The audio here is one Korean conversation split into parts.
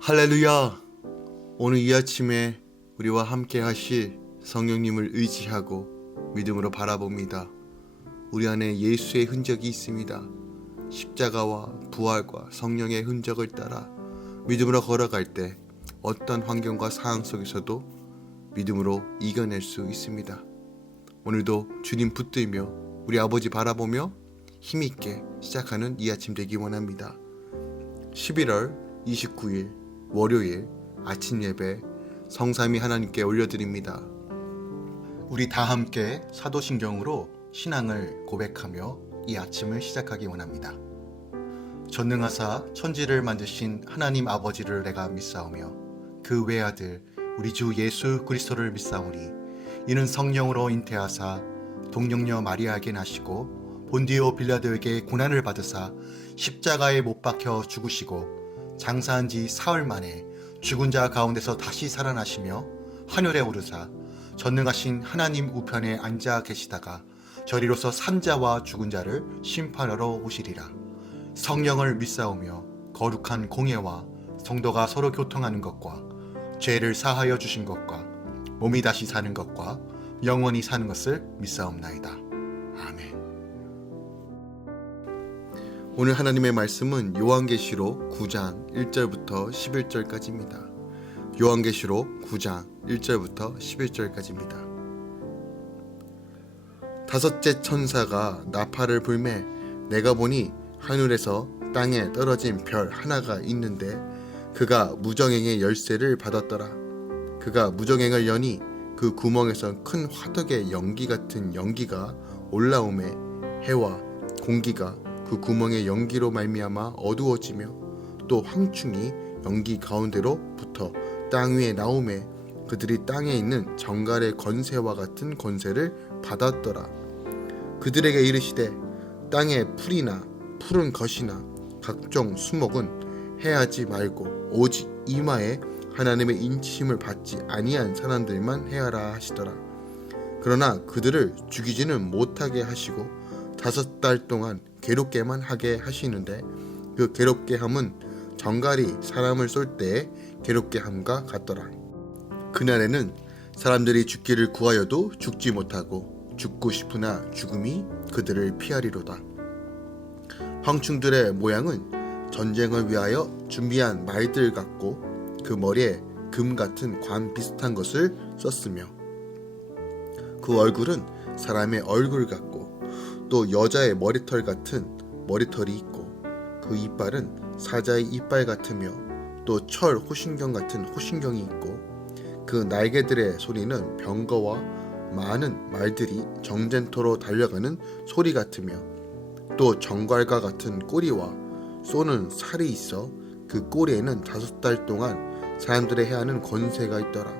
할렐루야! 오늘 이 아침에 우리와 함께 하실 성령님을 의지하고 믿음으로 바라봅니다. 우리 안에 예수의 흔적이 있습니다. 십자가와 부활과 성령의 흔적을 따라 믿음으로 걸어갈 때 어떤 환경과 상황 속에서도 믿음으로 이겨낼 수 있습니다. 오늘도 주님 붙들며 우리 아버지 바라보며 힘있게 시작하는 이 아침 되기 원합니다. 11월 29일 월요일 아침 예배 성삼위 하나님께 올려드립니다. 우리 다 함께 사도신경으로 신앙을 고백하며 이 아침을 시작하기 원합니다. 전능하사 천지를 만드신 하나님 아버지를 내가 믿사오며 그 외아들 우리 주 예수 그리스도를 믿사오니 이는 성령으로 잉태하사 동정녀 마리아에게 나시고 본디오 빌라도에게 고난을 받으사 십자가에 못 박혀 죽으시고 장사한 지 사흘 만에 죽은 자 가운데서 다시 살아나시며 하늘에 오르사 전능하신 하나님 우편에 앉아 계시다가 저리로서 산자와 죽은 자를 심판하러 오시리라. 성령을 믿사오며 거룩한 공예와 성도가 서로 교통하는 것과 죄를 사하여 주신 것과 몸이 다시 사는 것과 영원히 사는 것을 믿사옵나이다. 아멘. 오늘 하나님의 말씀은 요한계시록 9장 1절부터 11절까지입니다. 요한계시록 9장 1절부터 11절까지입니다. 다섯째 천사가 나팔을 불매 내가 보니 하늘에서 땅에 떨어진 별 하나가 있는데 그가 무정행의 열쇠를 받았더라. 그가 무정행을 여니 그 구멍에서 큰 화덕의 연기 같은 연기가 올라오매 해와 공기가 그 구멍의 연기로 말미암아 어두워지며 또 황충이 연기 가운데로 붙어 땅 위에 나오매 그들이 땅에 있는 정갈의 권세와 같은 권세를 받았더라. 그들에게 이르시되 땅의 풀이나 푸른 것이나 각종 수목은 해하지 말고 오직 이마에 하나님의 인치심을 받지 아니한 사람들만 해하라 하시더라. 그러나 그들을 죽이지는 못하게 하시고 5달 동안 괴롭게만 하게 하시는데 그 괴롭게 함은 정갈이 사람을 쏠 때에 괴롭게 함과 같더라. 그날에는 사람들이 죽기를 구하여도 죽지 못하고 죽고 싶으나 죽음이 그들을 피하리로다. 황충들의 모양은 전쟁을 위하여 준비한 말들 같고 그 머리에 금 같은 관 비슷한 것을 썼으며 그 얼굴은 사람의 얼굴 같고 또 여자의 머리털 같은 머리털이 있고 그 이빨은 사자의 이빨 같으며 또 철 호신경 같은 호신경이 있고 그 날개들의 소리는 병거와 많은 말들이 정전토로 달려가는 소리 같으며 또 정갈과 같은 꼬리와 쏘는 살이 있어 그 꼬리에는 5달 동안 사람들의 해하는 권세가 있더라.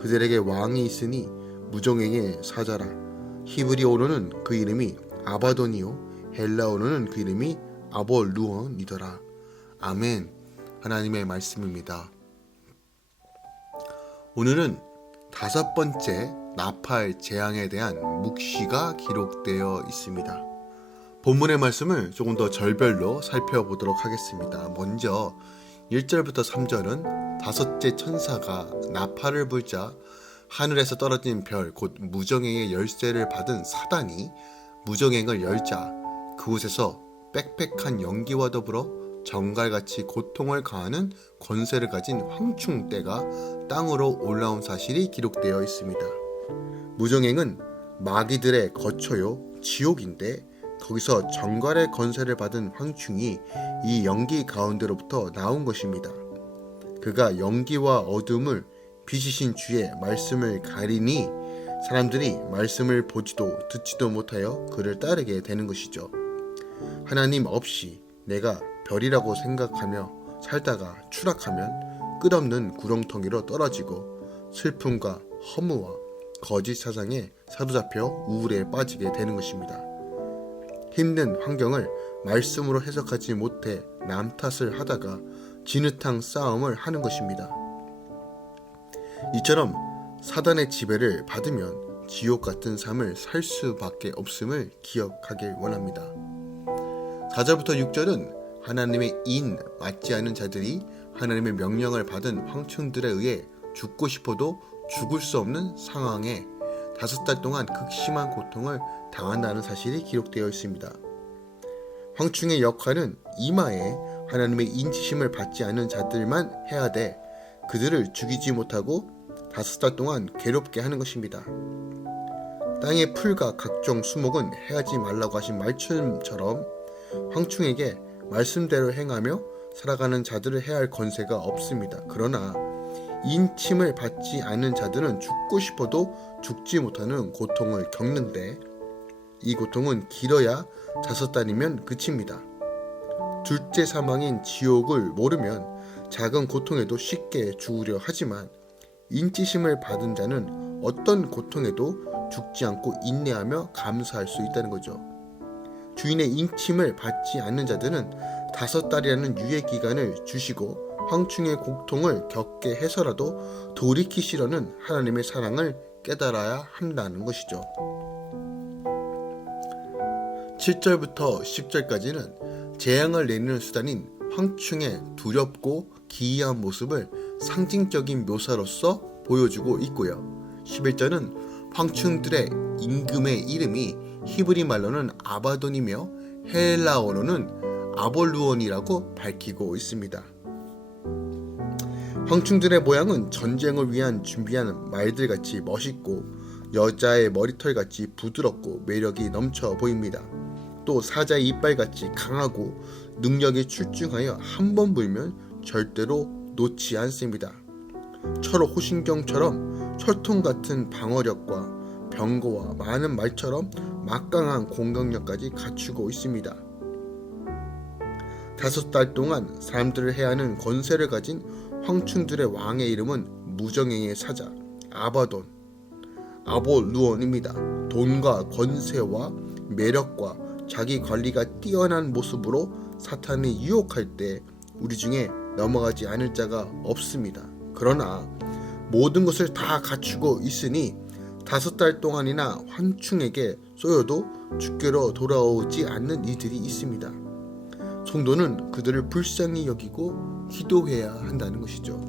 그들에게 왕이 있으니 무정행의 사자라. 히브리어로는 그 이름이 아바돈이요 헬라어로는 그 이름이 아볼루온이더라. 아멘. 하나님의 말씀입니다. 오늘은 5번째 나팔 재앙에 대한 묵시가 기록되어 있습니다. 본문의 말씀을 조금 더 절별로 살펴보도록 하겠습니다. 먼저 1절부터 3절은 다섯째 천사가 나팔을 불자 하늘에서 떨어진 별 곧 무정행의 열쇠를 받은 사단이 무정행을 열자 그곳에서 빽빽한 연기와 더불어 정갈같이 고통을 가하는 권세를 가진 황충떼가 땅으로 올라온 사실이 기록되어 있습니다. 무정행은 마귀들의 거처요 지옥인데 거기서 정갈의 권세를 받은 황충이 이 연기 가운데로부터 나온 것입니다. 그가 연기와 어둠을 빛이신 주의 말씀을 가리니 사람들이 말씀을 보지도 듣지도 못하여 그를 따르게 되는 것이죠. 하나님 없이 내가 별이라고 생각하며 살다가 추락하면 끝없는 구렁텅이로 떨어지고 슬픔과 허무와 거짓 사상에 사로잡혀 우울에 빠지게 되는 것입니다. 힘든 환경을 말씀으로 해석하지 못해 남 탓을 하다가 진흙탕 싸움을 하는 것입니다. 이처럼 사단의 지배를 받으면 지옥 같은 삶을 살 수밖에 없음을 기억하길 원합니다. 4절부터 6절은 하나님의 인 맞지 않은 자들이 하나님의 명령을 받은 황충들에 의해 죽고 싶어도 죽을 수 없는 상황에 5달 동안 극심한 고통을 당한다는 사실이 기록되어 있습니다. 황충의 역할은 이마에 하나님의 인치심을 받지 않는 자들만 해야 돼 그들을 죽이지 못하고 5달 동안 괴롭게 하는 것입니다. 땅의 풀과 각종 수목은 해하지 말라고 하신 말씀처럼 황충에게 말씀대로 행하며 살아가는 자들을 해야 할 권세가 없습니다. 그러나 인침을 받지 않는 자들은 죽고 싶어도 죽지 못하는 고통을 겪는데 이 고통은 길어야 5달이면 그칩니다. 둘째 사망인 지옥을 모르면 작은 고통에도 쉽게 죽으려 하지만 인치심을 받은 자는 어떤 고통에도 죽지 않고 인내하며 감사할 수 있다는 거죠. 주인의 인침을 받지 않는 자들은 5달이라는 유예 기간을 주시고 황충의 고통을 겪게 해서라도 돌이키시려는 하나님의 사랑을 깨달아야 한다는 것이죠. 7절부터 10절까지는 재앙을 내리는 수단인 황충의 두렵고 기이한 모습을 상징적인 묘사로서 보여주고 있고요. 11절은 황충들의 임금의 이름이 히브리 말로는 아바돈이며 헬라어로는 아볼루온이라고 밝히고 있습니다. 황충들의 모양은 전쟁을 위한 준비한 말들같이 멋있고 여자의 머리털같이 부드럽고 매력이 넘쳐 보입니다. 또 사자의 이빨같이 강하고 능력이 출중하여 한 번 불면 절대로 놓지 않습니다. 철 호신경처럼 철통 같은 방어력과 병거와 많은 말처럼 막강한 공격력까지 갖추고 있습니다. 5달 동안 사람들을 해하는 권세를 가진 황충들의 왕의 이름은 무정행의 사자 아바돈, 아볼루온입니다. 돈과 권세와 매력과 자기 관리가 뛰어난 모습으로 사탄이 유혹할 때 우리 중에 넘어가지 않을 자가 없습니다. 그러나 모든 것을 다 갖추고 있으니 5달 동안이나 황충에게 쏘여도 죽게로 돌아오지 않는 이들이 있습니다. 성도는 그들을 불쌍히 여기고 기도해야 한다는 것이죠.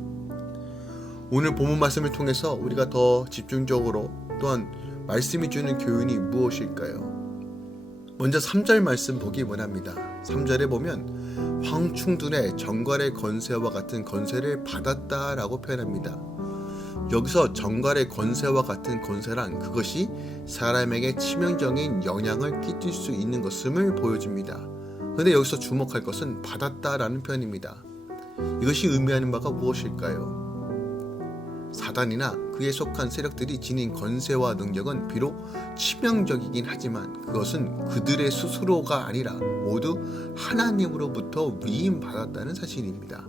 오늘 본문 말씀을 통해서 우리가 더 집중적으로 또한 말씀이 주는 교훈이 무엇일까요? 먼저 3절 말씀 보기 원합니다. 3절에 보면 황충들의 정갈의 권세와 같은 권세를 받았다라고 표현합니다. 여기서 정갈의 권세와 같은 권세란 그것이 사람에게 치명적인 영향을 끼칠 수 있는 것임을 보여줍니다. 그런데 여기서 주목할 것은 받았다라는 표현입니다. 이것이 의미하는 바가 무엇일까요? 사단이나 그에 속한 세력들이 지닌 권세와 능력은 비록 치명적이긴 하지만 그것은 그들의 스스로가 아니라 모두 하나님으로부터 위임받았다는 사실입니다.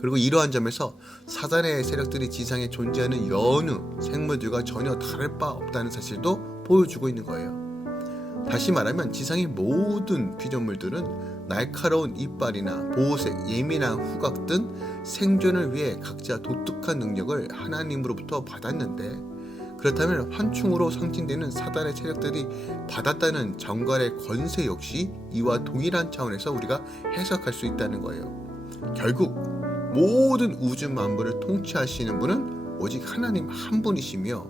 그리고 이러한 점에서 사단의 세력들이 지상에 존재하는 여느 생물들과 전혀 다를 바 없다는 사실도 보여주고 있는 거예요. 다시 말하면 지상의 모든 피조물들은 날카로운 이빨이나 보호색, 예민한 후각 등 생존을 위해 각자 독특한 능력을 하나님으로부터 받았는데 그렇다면 환충으로 상징되는 사단의 세력들이 받았다는 정갈의 권세 역시 이와 동일한 차원에서 우리가 해석할 수 있다는 거예요. 결국 모든 우주 만물을 통치하시는 분은 오직 하나님 한 분이시며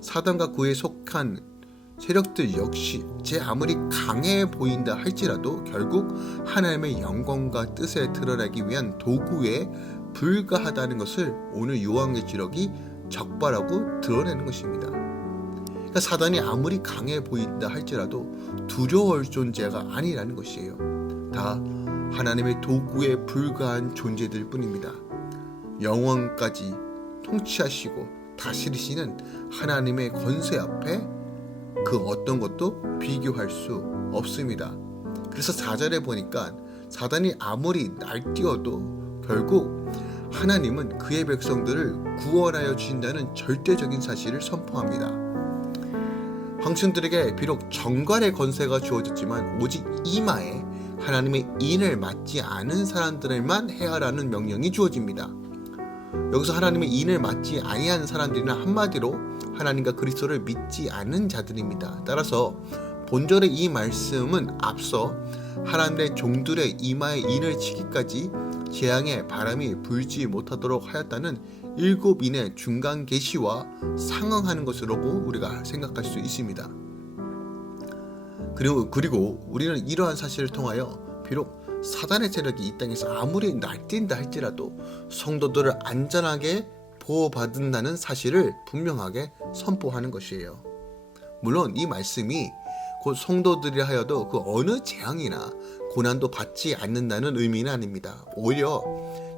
사단과 그에 속한 세력들 역시 제 아무리 강해 보인다 할지라도 결국 하나님의 영광과 뜻에 드러나기 위한 도구에 불과하다는 것을 오늘 요한계시록이 적발하고 드러내는 것입니다. 그러니까 사단이 아무리 강해 보인다 할지라도 두려울 존재가 아니라는 것이에요. 다 하나님의 도구에 불과한 존재들 뿐입니다. 영원까지 통치하시고 다스리시는 하나님의 권세 앞에 그 어떤 것도 비교할 수 없습니다. 그래서 4절에 보니까 사단이 아무리 날뛰어도 결국 하나님은 그의 백성들을 구원하여 주신다는 절대적인 사실을 선포합니다. 황충들에게 비록 정갈의 권세가 주어졌지만 오직 이마에 하나님의 인을 맞지 않은 사람들만 해하라는 명령이 주어집니다. 여기서 하나님의 인을 맞지 아니한 사람들이나 한마디로 하나님과 그리스도를 믿지 않는 자들입니다. 따라서 본절의 이 말씀은 앞서 하나님의 종들의 이마에 인을 치기까지 재앙의 바람이 불지 못하도록 하였다는 7인의 중간 계시와 상응하는 것으로 우리가 생각할 수 있습니다. 그리고 우리는 이러한 사실을 통하여 비록 사단의 세력이 이 땅에서 아무리 날뛴다 할지라도 성도들을 안전하게 보호받는다는 사실을 분명하게 선포하는 것이에요. 물론 이 말씀이 곧 성도들이 하여도 그 어느 재앙이나 고난도 받지 않는다는 의미는 아닙니다. 오히려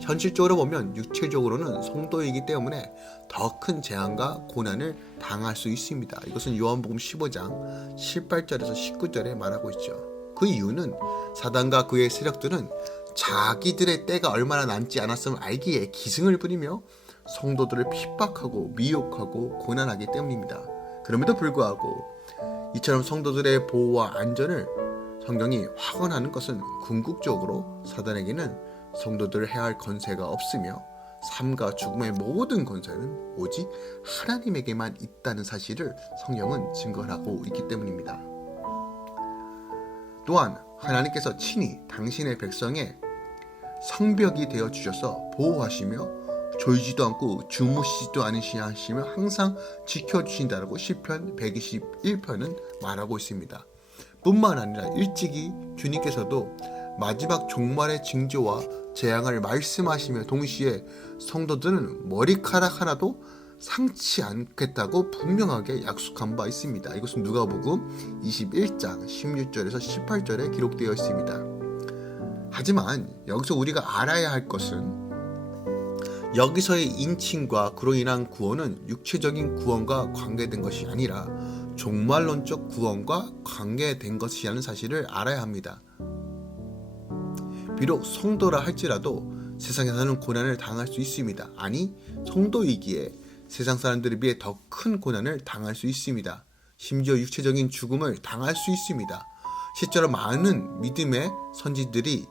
현실적으로 보면 육체적으로는 성도이기 때문에 더 큰 재앙과 고난을 당할 수 있습니다. 이것은 요한복음 15장 18절에서 19절에 말하고 있죠. 그 이유는 사단과 그의 세력들은 자기들의 때가 얼마나 남지 않았음을 알기에 기승을 부리며 성도들을 핍박하고 미혹하고 고난하기 때문입니다. 그럼에도 불구하고 이처럼 성도들의 보호와 안전을 성경이 확언하는 것은 궁극적으로 사단에게는 성도들을 해할 권세가 없으며 삶과 죽음의 모든 권세는 오직 하나님에게만 있다는 사실을 성경은 증거하고 있기 때문입니다. 또한 하나님께서 친히 당신의 백성의 성벽이 되어 주셔서 보호하시며 졸지도 않고 주무시지도 않으시며 항상 지켜주신다라고 시편 121편은 말하고 있습니다. 뿐만 아니라 일찍이 주님께서도 마지막 종말의 징조와 재앙을 말씀하시며 동시에 성도들은 머리카락 하나도 상치 않겠다고 분명하게 약속한 바 있습니다. 이것은 누가복음 21장 16절에서 18절에 기록되어 있습니다. 하지만 여기서 우리가 알아야 할 것은 여기서의 인칭과 그로 인한 구원은 육체적인 구원과 관계된 것이 아니라 종말론적 구원과 관계된 것이라는 사실을 알아야 합니다. 비록 성도라 할지라도 세상에서는 고난을 당할 수 있습니다. 아니, 성도이기에 세상 사람들에 비해 더 큰 고난을 당할 수 있습니다. 심지어 육체적인 죽음을 당할 수 있습니다. 실제로 많은 믿음의 선지들이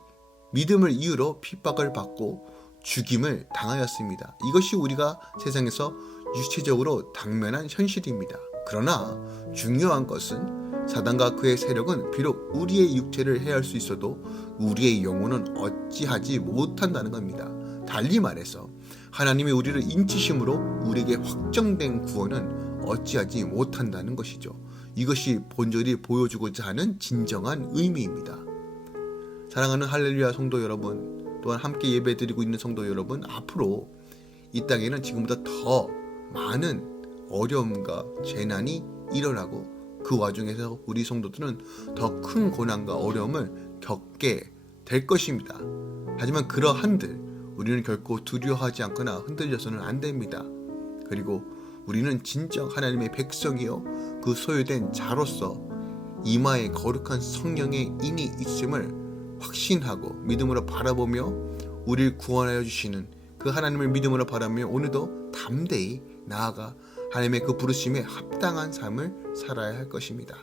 믿음을 이유로 핍박을 받고 죽임을 당하였습니다. 이것이 우리가 세상에서 육체적으로 당면한 현실입니다. 그러나 중요한 것은 사단과 그의 세력은 비록 우리의 육체를 해할 수 있어도 우리의 영혼은 어찌하지 못한다는 겁니다. 달리 말해서 하나님이 우리를 인치심으로 우리에게 확정된 구원은 어찌하지 못한다는 것이죠. 이것이 본절이 보여주고자 하는 진정한 의미입니다. 사랑하는 할렐루야 성도 여러분, 또한 함께 예배드리고 있는 성도 여러분, 앞으로 이 땅에는 지금보다 더 많은 어려움과 재난이 일어나고 그 와중에서 우리 성도들은 더 큰 고난과 어려움을 겪게 될 것입니다. 하지만 그러한들 우리는 결코 두려워하지 않거나 흔들려서는 안 됩니다. 그리고 우리는 진정 하나님의 백성이요 그 소유된 자로서 이마에 거룩한 성령의 인이 있음을 확신하고 믿음으로 바라보며 우리를 구원하여 주시는 그 하나님을 믿음으로 바라며 오늘도 담대히 나아가 하나님의 그 부르심에 합당한 삶을 살아야 할 것입니다.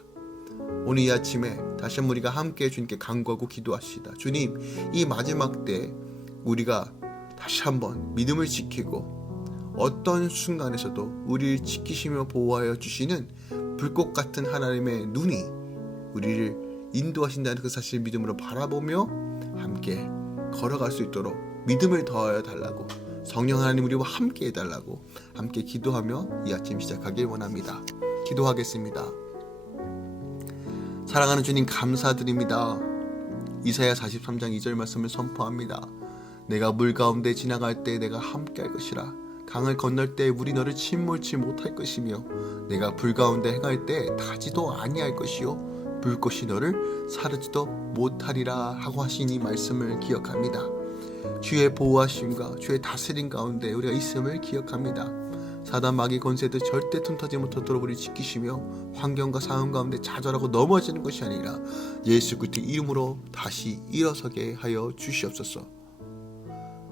오늘 이 아침에 다시 한번 우리가 함께 주님께 간구하고 기도하시다. 주님, 이 마지막 때 우리가 다시 한번 믿음을 지키고 어떤 순간에서도 우리를 지키시며 보호하여 주시는 불꽃 같은 하나님의 눈이 우리를 인도하신다는 그 사실을 믿음으로 바라보며 함께 걸어갈 수 있도록 믿음을 더하여 달라고, 성령 하나님 우리와 함께 해달라고 함께 기도하며 이 아침 시작하길 원합니다. 기도하겠습니다. 사랑하는 주님 감사드립니다. 이사야 43장 2절 말씀을 선포합니다. 내가 물 가운데 지나갈 때 내가 함께 할 것이라. 강을 건널 때 물이 너를 침몰치 못할 것이며 내가 불 가운데 행할 때 타지도 아니할 것이요 불꽃이 너를 사르지도 못하리라 하고 하신 이 말씀을 기억합니다. 주의 보호하심과 주의 다스림 가운데 우리가 있음을 기억합니다. 사단 마귀 권세도 절대 틈타지 못하도록 우리 지키시며 환경과 상황 가운데 좌절하고 넘어지는 것이 아니라 예수 그리스도의 이름으로 다시 일어서게 하여 주시옵소서.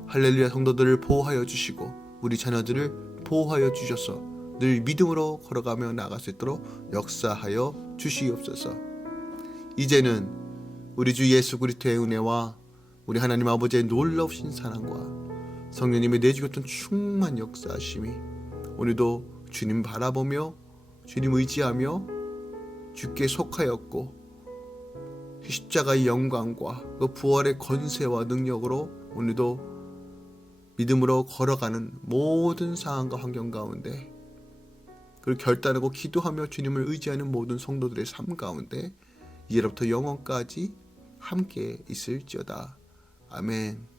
할렐루야 성도들을 보호하여 주시고 우리 자녀들을 보호하여 주셔서 늘 믿음으로 걸어가며 나아갈 수 있도록 역사하여 주시옵소서. 이제는 우리 주 예수 그리스도의 은혜와 우리 하나님 아버지의 놀라우신 사랑과 성령님의 내주셨던 충만 역사하심이 오늘도 주님 바라보며 주님 의지하며 주께 속하였고 십자가의 영광과 그 부활의 권세와 능력으로 오늘도 믿음으로 걸어가는 모든 상황과 환경 가운데, 그리고 결단하고 기도하며 주님을 의지하는 모든 성도들의 삶 가운데 이제로부터 영원까지 함께 있을지어다. 아멘.